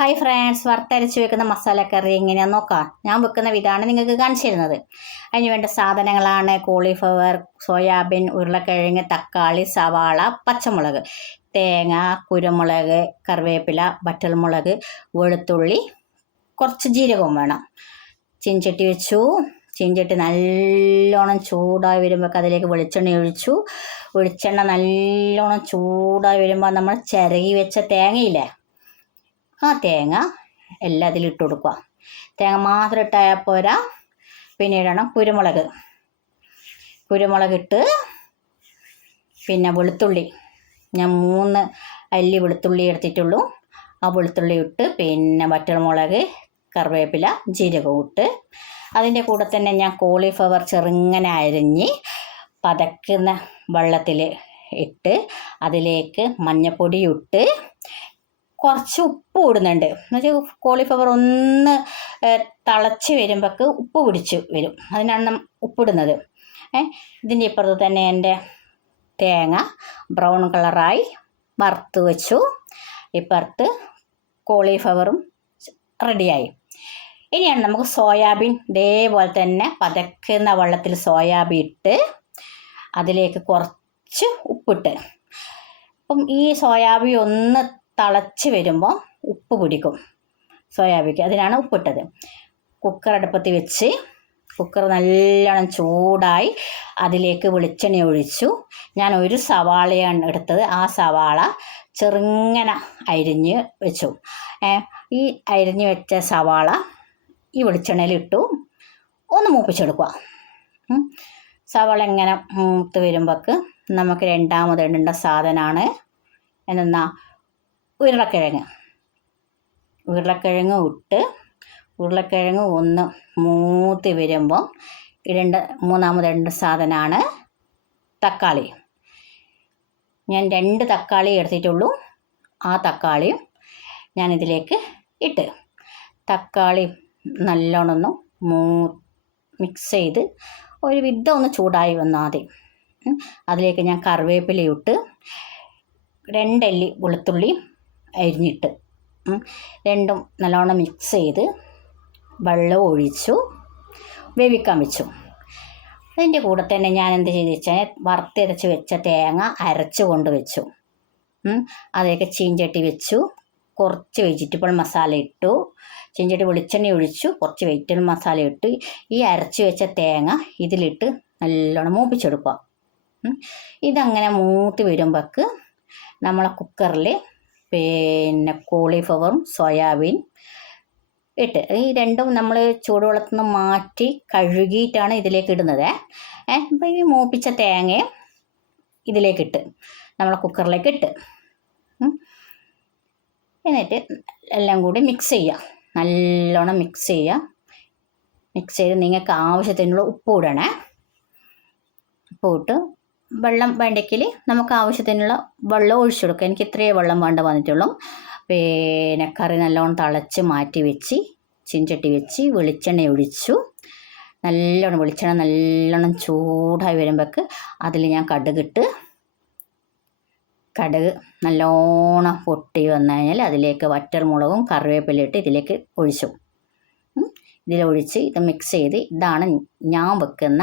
Hi friends, വറുത്തരച്ച് വെക്കുന്ന മസാലക്കറി എങ്ങനെയാണെന്ന് നോക്കാം. ഞാൻ വെക്കുന്ന വിധമാണ് നിങ്ങൾക്ക് കാണിച്ചു തരുന്നത്. അതിന് വേണ്ട സാധനങ്ങളാണ് കോളിഫ്ലവർ, സോയാബീൻ, ഉരുളക്കിഴങ്ങ്, തക്കാളി, സവാള, പച്ചമുളക്, തേങ്ങ, കുരുമുളക്, കറിവേപ്പില, വറ്റൽമുളക്, വെളുത്തുള്ളി, കുറച്ച് ജീരകവും വേണം. ചീൻചട്ടി വെച്ചു. ചീൻചട്ടി നല്ലോണം ചൂടായി വരുമ്പോൾ അതിലേക്ക് വെളിച്ചെണ്ണ ഒഴിച്ചു. വെളിച്ചെണ്ണ നല്ലോണം ചൂടായി വരുമ്പോൾ നമ്മൾ ചിരകി വെച്ച തേങ്ങയില്ലേ, ആ തേങ്ങ എല്ലാം അതിലിട്ട് കൊടുക്കുക. തേങ്ങ മാത്രം ഇട്ടാൽ പോരാ, പിന്നെ ഇടണം കുരുമുളകിട്ട്, പിന്നെ വെളുത്തുള്ളി. ഞാൻ 3 അല്ലി വെളുത്തുള്ളി എടുത്തിട്ടുള്ളൂ. ആ വെളുത്തുള്ളി ഇട്ട്, പിന്നെ വറ്റൽമുളക്, കറിവേപ്പില, ജീരകവും ഇട്ട്, അതിൻ്റെ കൂടെ തന്നെ ഞാൻ കോളിഫ്ലവർ ചെറുങ്ങനെ അരിഞ്ഞ് പതക്കുന്ന വെള്ളത്തിൽ ഇട്ട്, അതിലേക്ക് മഞ്ഞൾപ്പൊടി ഇട്ട്, കുറച്ച് ഉപ്പ് ഇടുന്നുണ്ട്. എന്നുവെച്ചാൽ കോളിഫ്ലവർ ഒന്ന് തിളച്ച് വരുമ്പോഴേക്ക് ഉപ്പ് പിടിച്ച് വരും, അതിനാണ് ഉപ്പിടുന്നത്. ഇതിൻ്റെ ഇപ്പുറത്ത് തന്നെ എൻ്റെ തേങ്ങ ബ്രൗൺ കളറായി വറുത്ത് വെച്ചു. ഇപ്പുറത്ത് കോളിഫ്ലവറും റെഡിയായി. ഇനിയാണ് നമുക്ക് സോയാബീൻ ഇതേപോലെ തന്നെ പതക്കുന്ന വെള്ളത്തിൽ സോയാബീൻ ഇട്ട്, അതിലേക്ക് കുറച്ച് ഉപ്പിട്ട്, അപ്പം ഈ സോയാബീൻ ഒന്ന് തിളച്ച് വരുമ്പോൾ ഉപ്പ് പിടിക്കും സോയാബീക്ക്, അതിനാണ് ഉപ്പിട്ടത്. കുക്കർ അടുപ്പത്ത് വെച്ച്, കുക്കർ നല്ലോണം ചൂടായി, അതിലേക്ക് വെളിച്ചെണ്ണ ഒഴിച്ചു. ഞാൻ 1 സവാളയാണ് എടുത്തത്. ആ സവാള ചെറുങ്ങനെ അരിഞ്ഞ് വെച്ചു. ഈ അരിഞ്ഞ് വെച്ച സവാള ഈ വെളിച്ചെണ്ണയിലിട്ടു ഒന്ന് മൂപ്പിച്ചെടുക്കുക. സവാള ഇങ്ങനെ മൂത്ത് വരുമ്പോഴേക്ക് നമുക്ക് രണ്ടാമത് ഇടേണ്ട സാധനമാണ് എന്നാ ഉരുളക്കിഴങ്ങ് ഇട്ട്, ഉരുളക്കിഴങ്ങ് ഒന്ന് മൂത്ത് വരുമ്പോൾ മൂന്നാമത് ഇടേണ്ട സാധനമാണ് തക്കാളി. ഞാൻ 2 തക്കാളി എടുത്തിട്ടുള്ളൂ. ആ തക്കാളിയും ഞാനിതിലേക്ക് ഇട്ട്, തക്കാളി നല്ലോണം ഒന്ന് മിക്സ് ചെയ്ത് ഒരു വിധം ഒന്ന് ചൂടായി വന്നാൽ മതി. അതിലേക്ക് ഞാൻ കറിവേപ്പില ഇട്ട്, 2 അല്ലി വെളുത്തുള്ളി അരിഞ്ഞിട്ട്, രണ്ടും നല്ലോണം മിക്സ് ചെയ്ത് വെള്ളം ഒഴിച്ചു വേവിക്കാൻ വെച്ചു. അതിൻ്റെ കൂടെ തന്നെ ഞാൻ എന്ത് ചെയ്തു വെച്ചാൽ വറുത്തരച്ച് വെച്ച തേങ്ങ അരച്ച് കൊണ്ട് വെച്ചു. അതിലേക്ക് ചീൻചട്ടി വെച്ചു, കുറച്ച് വെജിറ്റബിൾ മസാല ഇട്ടു, ചീൻചട്ടി വെളിച്ചെണ്ണ ഒഴിച്ചു, കുറച്ച് വെജിറ്റബിൾ മസാല ഇട്ട്, ഈ അരച്ച് വെച്ച തേങ്ങ ഇതിലിട്ട് നല്ലോണം മൂപ്പിച്ചെടുക്കുക. ഇതങ്ങനെ മൂത്ത് വരുമ്പോഴേക്ക് നമ്മളെ കുക്കറിൽ പിന്നെ കോളിഫ്ലവറും സോയാബീൻ ഇട്ട്, ഈ രണ്ടും നമ്മൾ ചൂടുവെള്ളത്തിൽ നിന്ന് മാറ്റി കഴുകിയിട്ടാണ് ഇതിലേക്ക് ഇടുന്നത്. അപ്പോൾ ഈ മൂപ്പിച്ച തേങ്ങയും ഇതിലേക്കിട്ട് നമ്മളെ കുക്കറിലേക്ക് ഇട്ട്, എന്നിട്ട് എല്ലാം കൂടി മിക്സ് ചെയ്യുക. നല്ലോണം മിക്സ് ചെയ്ത് നിങ്ങൾക്ക് ആവശ്യത്തിനുള്ള ഉപ്പ് ഇടണേ. ഉപ്പ് ഇട്ട് വെള്ളം വേണ്ടെങ്കിൽ നമുക്ക് ആവശ്യത്തിനുള്ള വെള്ളം ഒഴിച്ചു കൊടുക്കുക. എനിക്ക് ഇത്രയേ വെള്ളം വേണ്ട വന്നിട്ടുള്ളൂ. പിന്നെ കറി നല്ലോണം തിളച്ച് മാറ്റി വെച്ച്, ചീൻചട്ടി വെച്ച് വെളിച്ചെണ്ണ ഒഴിച്ചു. വെളിച്ചെണ്ണ നല്ലോണം ചൂടായി വരുമ്പോഴേക്ക് അതിൽ ഞാൻ കടുക് നല്ലോണം പൊട്ടി വന്നു കഴിഞ്ഞാൽ അതിലേക്ക് വറ്റൽമുളകും കറിവേപ്പില ഇട്ട് ഇതിലൊഴിച്ച് ഇത് മിക്സ് ചെയ്ത്, ഇതാണ് ഞാൻ വെക്കുന്ന